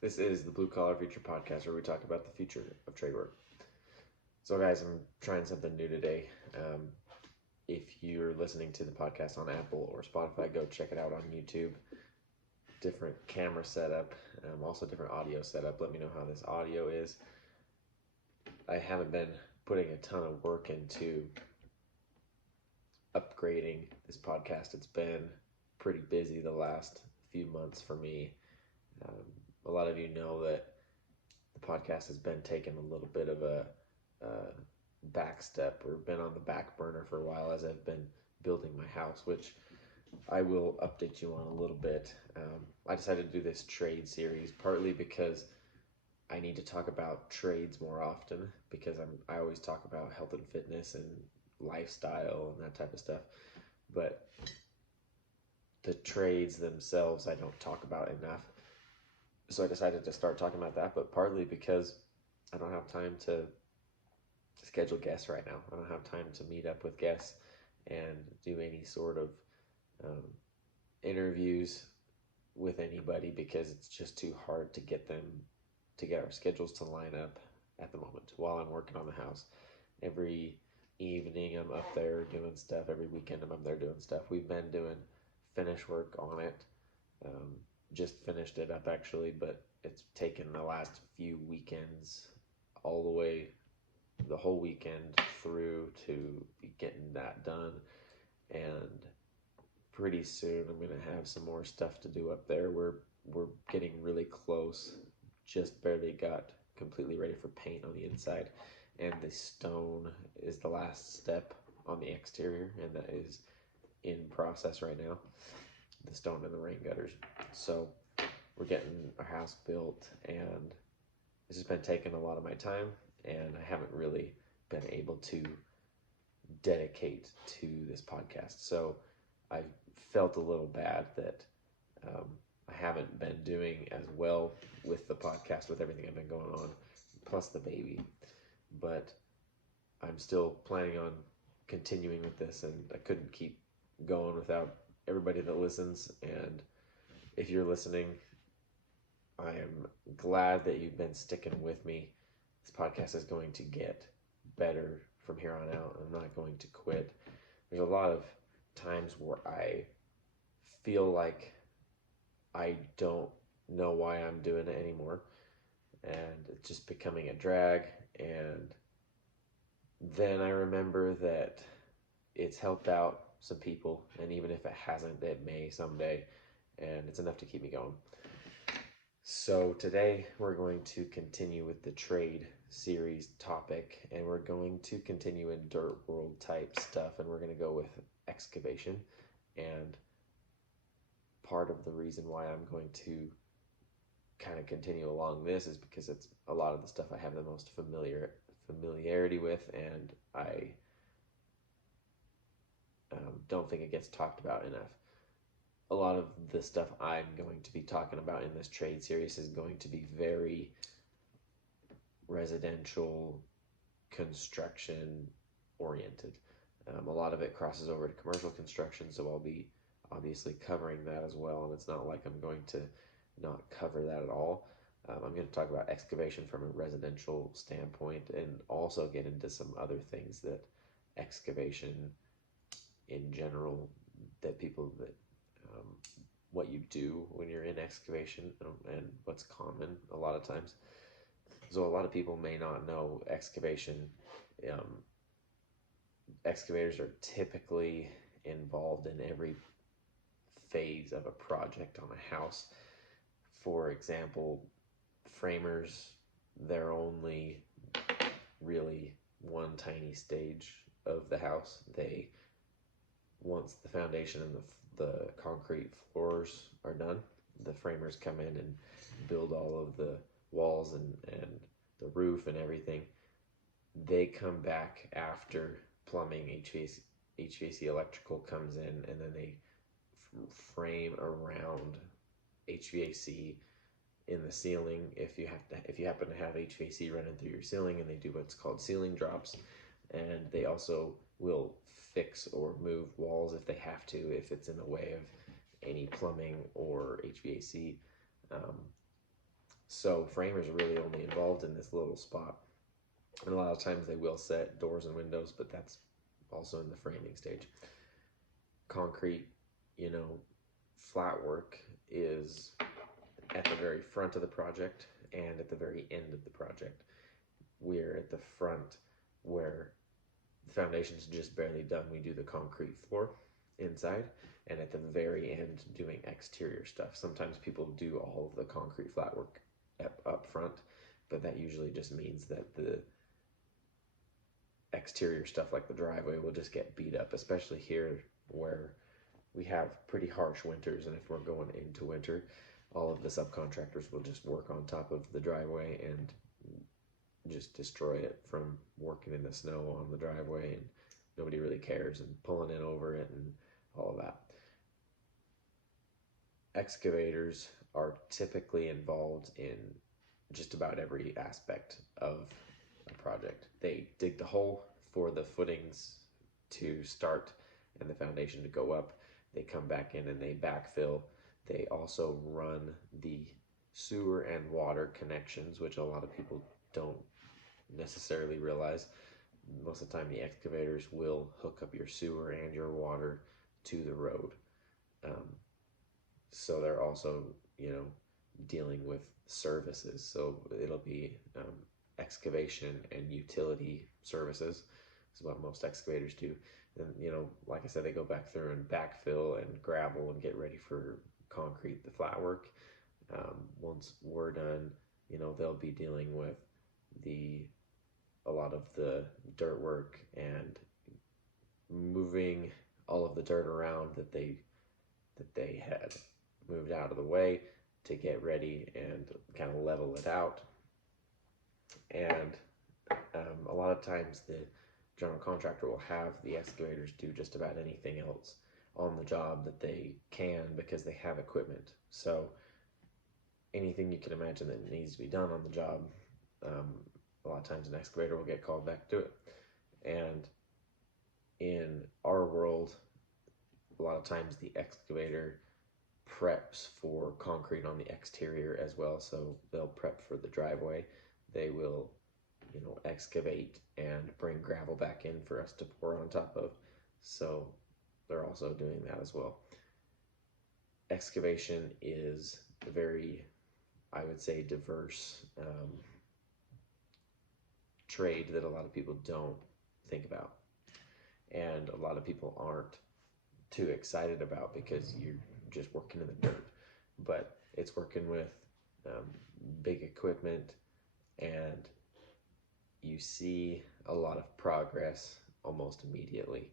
This is the Blue Collar Future Podcast where we talk about the future of trade work. So, guys, I'm trying something new today. If you're listening to the podcast on Apple or Spotify, go check it out on YouTube. Different camera setup, also different audio setup. Let me know how this audio is. I haven't been putting a ton of work into upgrading this podcast. It's been pretty busy the last few months for me. A lot of you know that the podcast has been taking a little bit of a back step or been on the back burner for a while as I've been building my house, which I will update you on a little bit. I decided to do this trade series partly because I need to talk about trades more often because I always talk about health and fitness and lifestyle and that type of stuff, but the trades themselves I don't talk about enough. So I decided to start talking about that, but partly because I don't have time to schedule guests right now. I don't have time to meet up with guests and do any sort of interviews with anybody because it's just too hard to get our schedules to line up at the moment while I'm working on the house. Every evening I'm up there doing stuff. Every weekend I'm up there doing stuff. We've been doing finish work on it. Just finished it up actually, but it's taken the last few weekends all the way, the whole weekend through to be getting that done. And pretty soon I'm going to have some more stuff to do up there. We're getting really close. Just barely got completely ready for paint on the inside, and the stone is the last step on the exterior, and that is in process right now. The stone and the rain gutters. So we're getting our house built, and this has been taking a lot of my time, and I haven't really been able to dedicate to this podcast. So I felt a little bad that I haven't been doing as well with the podcast with everything I've been going on, plus the baby. But I'm still planning on continuing with this, and I couldn't keep going without everybody that listens. And if you're listening, I am glad that you've been sticking with me. This podcast is going to get better from here on out. I'm not going to quit. There's a lot of times where I feel like I don't know why I'm doing it anymore, and it's just becoming a drag. And then I remember that it's helped out some people, and even if it hasn't, it may someday, and it's enough to keep me going. So today we're going to continue with the trade series topic, and we're going to continue in dirt world type stuff, and we're going to go with excavation. And part of the reason why I'm going to kind of continue along this is because it's a lot of the stuff I have the most familiarity with, and I don't think it gets talked about enough. A lot of the stuff I'm going to be talking about in this trade series is going to be very residential construction oriented. A lot of it crosses over to commercial construction, so I'll be obviously covering that as well, and it's not like I'm going to not cover that at all. I'm going to talk about excavation from a residential standpoint and also get into some other things that excavation in general, that people that what you do when you're in excavation, and what's common a lot of times. So a lot of people may not know excavation. Excavators are typically involved in every phase of a project on a house. For example, framers, they're only really one tiny stage of the house. Once the foundation and the concrete floors are done, the framers come in and build all of the walls and the roof and everything. They come back after plumbing, HVAC electrical comes in, and then they frame around HVAC in the ceiling if you happen to have HVAC running through your ceiling, and they do what's called ceiling drops. And they also will fix or move walls if they have to, if it's in the way of any plumbing or HVAC. So framers are really only involved in this little spot. And a lot of times they will set doors and windows, but that's also in the framing stage. Concrete, you know, flat work is at the very front of the project and at the very end of the project. We're at the front where the foundation's just barely done. We do the concrete floor inside, and at the very end, doing exterior stuff. Sometimes people do all of the concrete flat work up front, but that usually just means that the exterior stuff like the driveway will just get beat up, especially here where we have pretty harsh winters, and if we're going into winter, all of the subcontractors will just work on top of the driveway and just destroy it from working in the snow on the driveway, and nobody really cares, and pulling in over it and all of that. Excavators are typically involved in just about every aspect of a project. They dig the hole for the footings to start and the foundation to go up. They come back in and they backfill. They also run the sewer and water connections, which a lot of people don't necessarily realize. Most of the time the excavators will hook up your sewer and your water to the road. So they're also, you know, dealing with services. So it'll be excavation and utility services is what most excavators do. And, you know, like I said, they go back through and backfill and gravel and get ready for concrete, the flat work. Once we're done, you know, they'll be dealing with a lot of the dirt work and moving all of the dirt around that they had moved out of the way to get ready and kind of level it out. And a lot of times the general contractor will have the excavators do just about anything else on the job that they can because they have equipment. So anything you can imagine that needs to be done on the job, a lot of times an excavator will get called back to it. And in our world, a lot of times the excavator preps for concrete on the exterior as well. So they'll prep for the driveway. They will, you know, excavate and bring gravel back in for us to pour on top of. So they're also doing that as well. Excavation is a very, I would say, diverse trade that a lot of people don't think about. And a lot of people aren't too excited about because you're just working in the dirt. But it's working with big equipment, and you see a lot of progress almost immediately.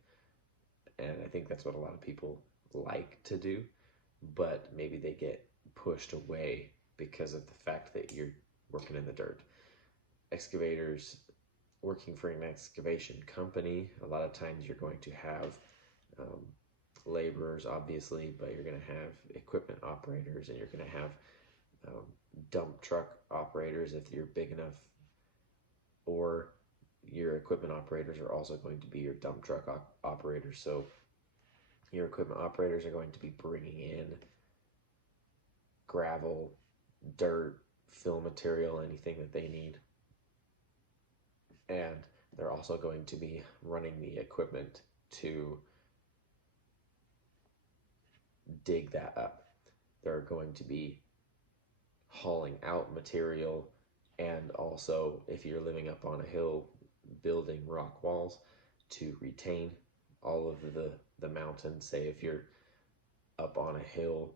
And I think that's what a lot of people like to do, but maybe they get pushed away because of the fact that you're working in the dirt. Excavators, working for an excavation company, a lot of times you're going to have laborers, obviously, but you're going to have equipment operators, and you're going to have dump truck operators if you're big enough, or your equipment operators are also going to be your dump truck operators. So your equipment operators are going to be bringing in gravel, dirt, fill material, anything that they need. And they're also going to be running the equipment to dig that up. They're going to be hauling out material, and also, if you're living up on a hill, building rock walls to retain all of the mountain. Say if you're up on a hill,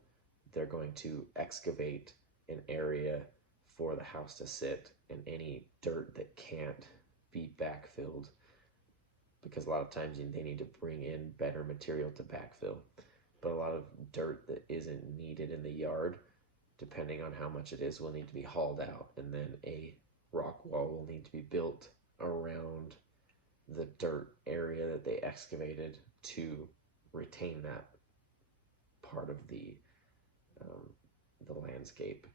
they're going to excavate an area for the house to sit, and any dirt that can't be backfilled, because a lot of times they need to bring in better material to backfill. But a lot of dirt that isn't needed in the yard, depending on how much it is, will need to be hauled out, and then a rock wall will need to be built around the dirt area that they excavated to retain that part of the landscape,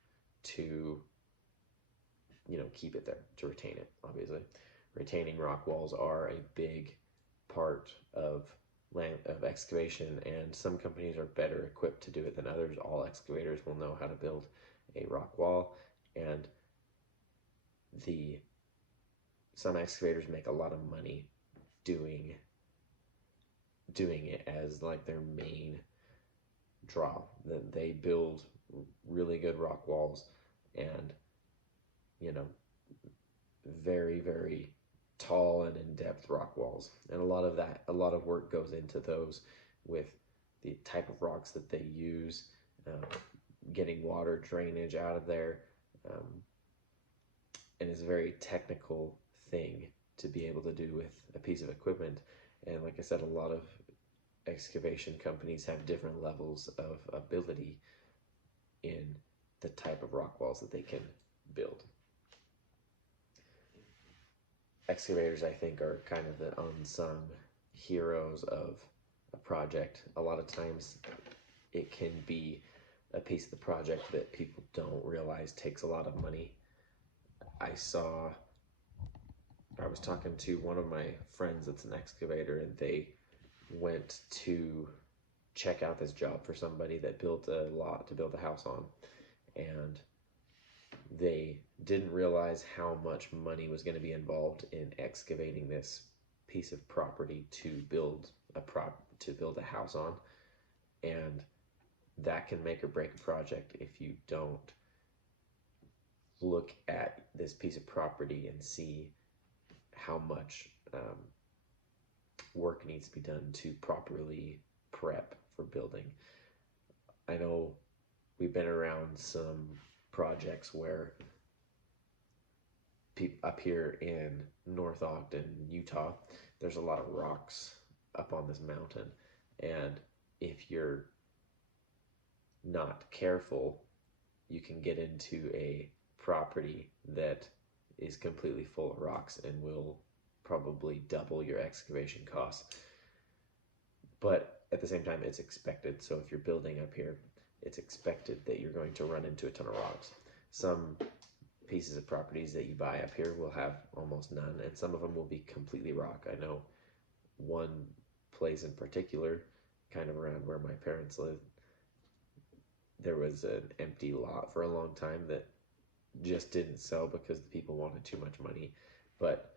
to, you know, keep it there, to retain it. Obviously, retaining rock walls are a big part of excavation, and some companies are better equipped to do it than others. All excavators will know how to build a rock wall, And some excavators make a lot of money doing it as like their main draw. That they build really good rock walls, and you know, very, very tall and in-depth rock walls. And a lot of work goes into those, with the type of rocks that they use, getting water drainage out of there, um, and it's a very technical thing to be able to do with a piece of equipment. And like I said, a lot of excavation companies have different levels of ability in the type of rock walls that they can build. Excavators, I think, are kind of the unsung heroes of a project. A lot of times it can be a piece of the project that people don't realize takes a lot of money. I was talking to one of my friends that's an excavator, and they went to check out this job for somebody that built a lot to build a house on, and they didn't realize how much money was going to be involved in excavating this piece of property to build a house on. And that can make or break a project if you don't look at this piece of property and see how much work needs to be done to properly prep for building. I know we've been around some projects where up here in North Ogden, Utah, there's a lot of rocks up on this mountain, and if you're not careful, you can get into a property that is completely full of rocks and will probably double your excavation costs. But at the same time, it's expected. So if you're building up here, it's expected that you're going to run into a ton of rocks. Some pieces of properties that you buy up here will have almost none, and some of them will be completely rock. I know one place in particular, kind of around where my parents live, there was an empty lot for a long time that just didn't sell because the people wanted too much money, but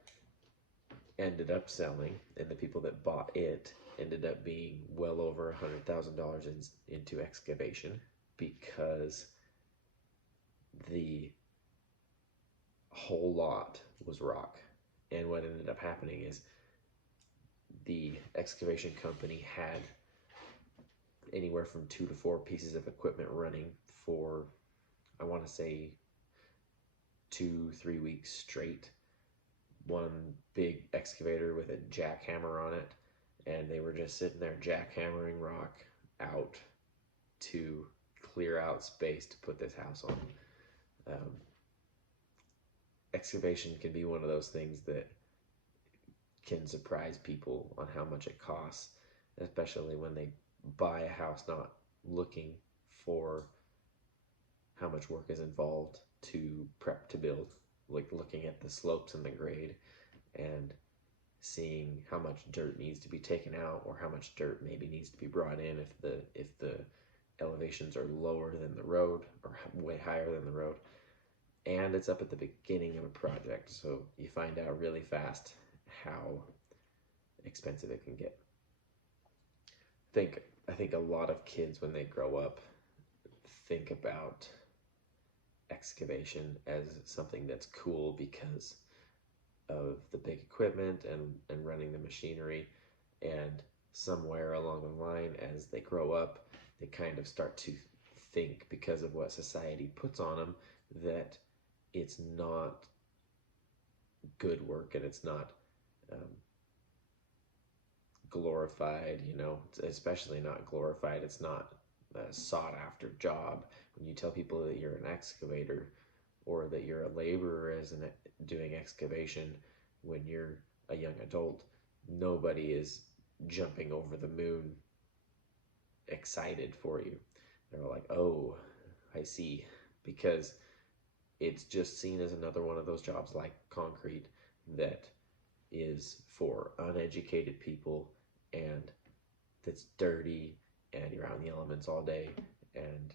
ended up selling, and the people that bought it ended up being well over $100,000 into excavation, because the whole lot was rock. And what ended up happening is the excavation company had anywhere from 2 to 4 pieces of equipment running for, I want to say, 2-3 weeks straight. One big excavator with a jackhammer on it, and they were just sitting there jackhammering rock out to clear out space to put this house on. Excavation can be one of those things that can surprise people on how much it costs, especially when they buy a house not looking for how much work is involved to prep to build, like looking at the slopes and the grade and seeing how much dirt needs to be taken out, or how much dirt maybe needs to be brought in if the elevations are lower than the road or way higher than the road. And it's up at the beginning of a project, so you find out really fast how expensive it can get. I think a lot of kids, when they grow up, think about excavation as something that's cool because of the big equipment and running the machinery, and somewhere along the line, as they grow up, they kind of start to think, because of what society puts on them, that it's not good work and it's not glorified, especially not glorified. It's not a sought after job. When you tell people that you're an excavator, or that you're a laborer doing excavation when you're a young adult, nobody is jumping over the moon excited for you. They're like, oh, I see, because it's just seen as another one of those jobs like concrete that is for uneducated people, and that's dirty, and you're out in the elements all day, and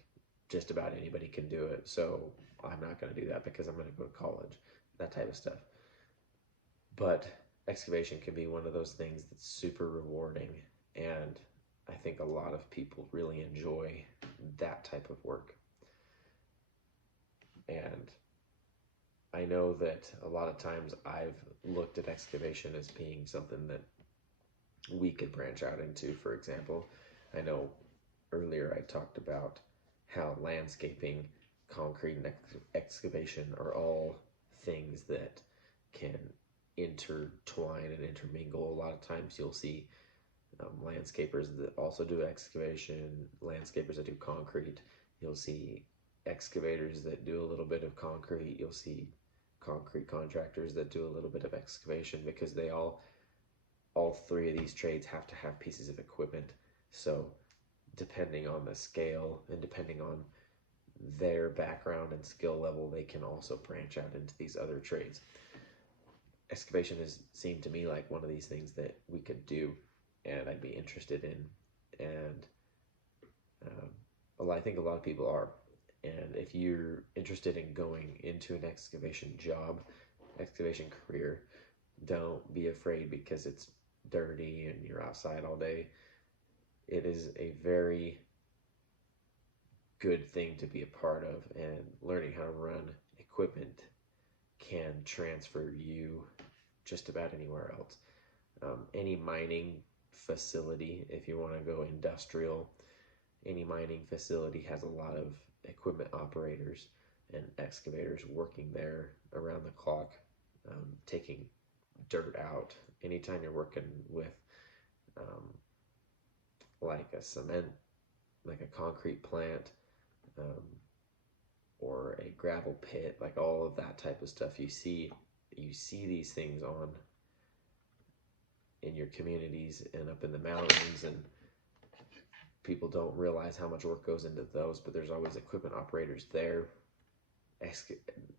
just about anybody can do it, so I'm not going to do that because I'm going to go to college, that type of stuff. But excavation can be one of those things that's super rewarding, and I think a lot of people really enjoy that type of work. And I know that a lot of times I've looked at excavation as being something that we could branch out into. For example, I know earlier I talked about how landscaping, concrete, and excavation are all things that can intertwine and intermingle. A lot of times you'll see landscapers that also do excavation, landscapers that do concrete. You'll see excavators that do a little bit of concrete. You'll see concrete contractors that do a little bit of excavation, because all three of these trades have to have pieces of equipment. So depending on the scale and depending on their background and skill level, they can also branch out into these other trades. Excavation has seemed to me like one of these things that we could do and I'd be interested in. And I think a lot of people are. And if you're interested in going into an excavation job, excavation career, don't be afraid because it's dirty and you're outside all day. It is a very good thing to be a part of, and learning how to run equipment can transfer you just about anywhere else. Any mining facility, if you want to go industrial, any mining facility has a lot of equipment operators and excavators working there around the clock, taking dirt out. Anytime you're working with like a cement, like a concrete plant, or a gravel pit, like all of that type of stuff, you see these things on in your communities and up in the mountains, and people don't realize how much work goes into those, but there's always equipment operators there,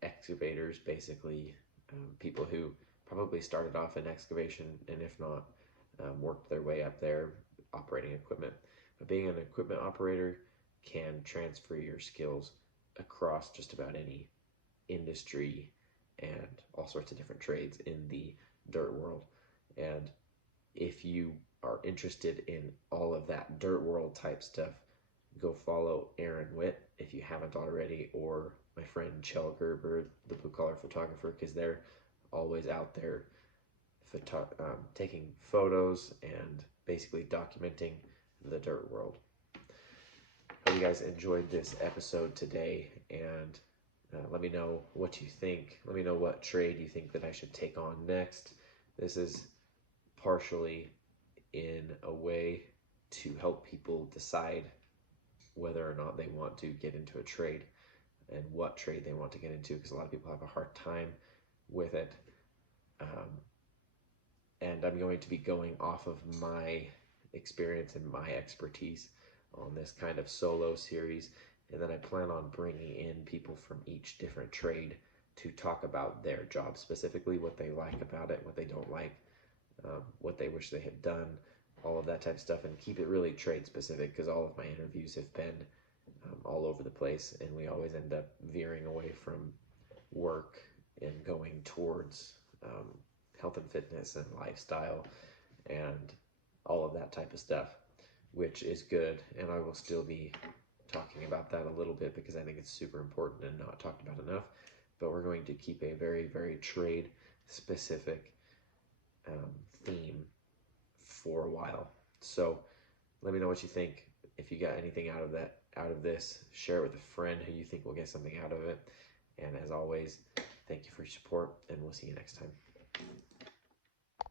excavators, basically, people who probably started off in excavation, and if not, worked their way up there operating equipment. But being an equipment operator can transfer your skills across just about any industry and all sorts of different trades in the dirt world. And if you are interested in all of that dirt world type stuff, go follow Aaron Witt if you haven't already, or my friend Chell Gerber, the blue collar photographer, because they're always out there taking photos and basically documenting the dirt world. Hope you guys enjoyed this episode today, and let me know what you think. Let me know what trade you think that I should take on next. This is partially in a way to help people decide whether or not they want to get into a trade and what trade they want to get into, because a lot of people have a hard time with it. And I'm going to be going off of my experience and my expertise on this kind of solo series, and then I plan on bringing in people from each different trade to talk about their job specifically, what they like about it, what they don't like, what they wish they had done, all of that type of stuff, and keep it really trade specific, because all of my interviews have been all over the place, and we always end up veering away from work and going towards health and fitness and lifestyle and all of that type of stuff, which is good. And I will still be talking about that a little bit because I think it's super important and not talked about enough. But we're going to keep a very, very trade specific theme for a while. So let me know what you think. If you got anything out of this, share it with a friend who you think will get something out of it. And as always, thank you for your support, and we'll see you next time.